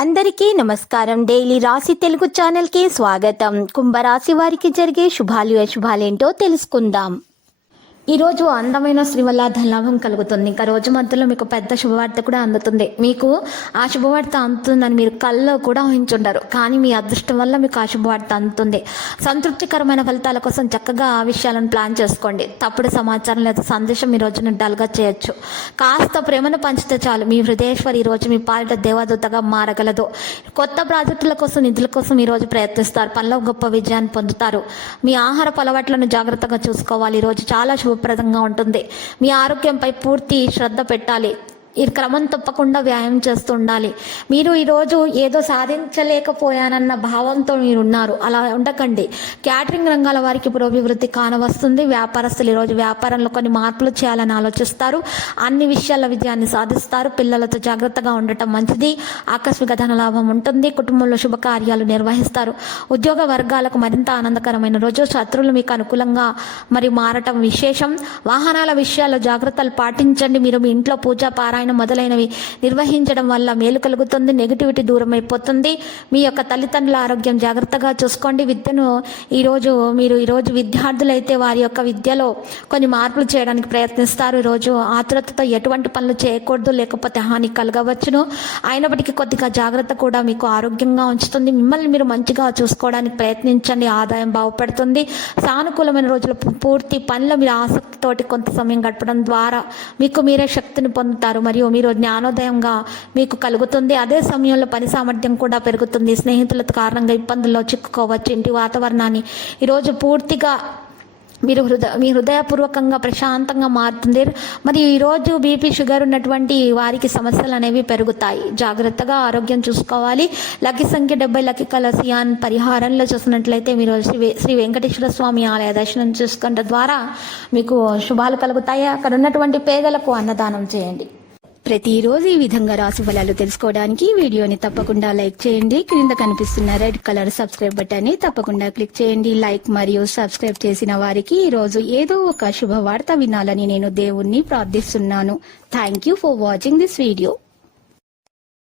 అందరికీ నమస్కారం. డైలీ రాశి తెలుగు ఛానల్కి స్వాగతం. కుంభరాశి వారికి జరిగే శుభాలు అశుభాలేంటో తెలుసుకుందాం. ఈరోజు అందమైన శ్రీవల్ల ధనలాభం కలుగుతుంది. ఇంకా రోజు మధ్యలో మీకు పెద్ద శుభవార్త కూడా అందుతుంది. మీకు ఆ శుభవార్త అందుతుందని మీరు కల్లో కూడా ఊహించుంటారు, కానీ మీ అదృష్టం వల్ల మీకు ఆ శుభవార్త అందుతుంది. సంతృప్తికరమైన ఫలితాల కోసం చక్కగా ఆ విషయాలను ప్లాన్ చేసుకోండి. తప్పుడు సమాచారం లేదా సందేశం ఈ రోజున డల్గా చేయొచ్చు. కాస్త ప్రేమను పంచితే చాలు, మీ హృదయేశ్వరి ఈరోజు మీ పాలిట దేవదూతగా మారగలదు. కొత్త ప్రాజెక్టుల కోసం నిధుల కోసం ఈరోజు ప్రయత్నిస్తారు. పనిలో గొప్ప విజయాన్ని పొందుతారు. మీ ఆహారపు అలవాట్లను జాగ్రత్తగా చూసుకోవాలి. ఈరోజు చాలా శుభప్రదంగా ఉంటుంది. మీ ఆరోగ్యంపై పూర్తి శ్రద్ధ పెట్టాలి. ఈ క్రమం తప్పకుండా వ్యాయామం చేస్తూ ఉండాలి. మీరు ఈరోజు ఏదో సాధించలేకపోయానన్న భావంతో మీరు ఉన్నారు, అలా ఉండకండి. క్యాటరింగ్ రంగాల వారికి పురోభివృద్ధి కానవస్తుంది. వ్యాపారస్తులు ఈరోజు వ్యాపారంలో కొన్ని మార్పులు చేయాలని ఆలోచిస్తారు. అన్ని విషయాల విజయాన్ని సాధిస్తారు. పిల్లలతో జాగ్రత్తగా ఉండటం మంచిది. ఆకస్మిక ధనలాభం ఉంటుంది. కుటుంబంలో శుభకార్యాలు నిర్వహిస్తారు. ఉద్యోగ వర్గాలకు మరింత ఆనందకరమైన రోజు. శత్రువులు మీకు అనుకూలంగా మరి మారటం విశేషం. వాహనాల విషయాల్లో జాగ్రత్తలు పాటించండి. మీరు మీ ఇంట్లో పూజా పారాయణ మొదలైనవి నిర్వహించడం వల్ల మేలు కలుగుతుంది. నెగిటివిటీ దూరం అయిపోతుంది. మీ యొక్క తల్లిదండ్రుల ఆరోగ్యం జాగ్రత్తగా చూసుకోండి. విద్యను ఈరోజు విద్యార్థులైతే వారి యొక్క విద్యలో కొన్ని మార్పులు చేయడానికి ప్రయత్నిస్తారు. ఈరోజు ఆతురతతో ఎటువంటి పనులు చేయకూడదు, లేకపోతే హాని కలగవచ్చును. అయినప్పటికీ కొద్దిగా జాగ్రత్త కూడా మీకు ఆరోగ్యంగా ఉంచుతుంది. మిమ్మల్ని మీరు మంచిగా చూసుకోవడానికి ప్రయత్నించండి. ఆదాయం బాగుపడుతుంది. సానుకూలమైన రోజులు పూర్తి పనిలో మీరు ఆసక్తితోటి కొంత సమయం గడపడం ద్వారా మీకు మీరే శక్తిని పొందుతారు. మరియు మీరు జ్ఞానోదయంగా మీకు కలుగుతుంది. అదే సమయంలో పని సామర్థ్యం కూడా పెరుగుతుంది. స్నేహితుల కారణంగా ఇబ్బందుల్లో చిక్కుకోవచ్చు. ఇంటి వాతావరణాన్ని ఈరోజు పూర్తిగా మీ హృదయపూర్వకంగా ప్రశాంతంగా మారుతుంది. మరి ఈరోజు బీపీ షుగర్ ఉన్నటువంటి వారికి సమస్యలు అనేవి పెరుగుతాయి. జాగ్రత్తగా ఆరోగ్యం చూసుకోవాలి. లక్కీ సంఖ్య 70, లక్కీ కలర్ సియాన్. పరిహారంలో చూసినట్లయితే మీరు శ్రీ వెంకటేశ్వర స్వామి ఆలయ దర్శనం చేసుకోవడం ద్వారా మీకు శుభాలు కలుగుతాయి. అక్కడ ఉన్నటువంటి పేదలకు అన్నదానం చేయండి. ప్రతిరోజు ఈ విధంగా రాశి ఫలాలు తెలుసుకోవడానికి వీడియోని తప్పకుండా లైక్ చేయండి. క్రింద కనిపిస్తున్న రెడ్ కలర్ సబ్స్క్రైబ్ బటన్ ని తప్పకుండా క్లిక్ చేయండి. లైక్ మరియు సబ్స్క్రైబ్ చేసిన వారికి ఈ రోజు ఏదో ఒక శుభవార్త వినాలని నేను దేవుణ్ణి ప్రార్థిస్తున్నాను. Thank you for watching this video.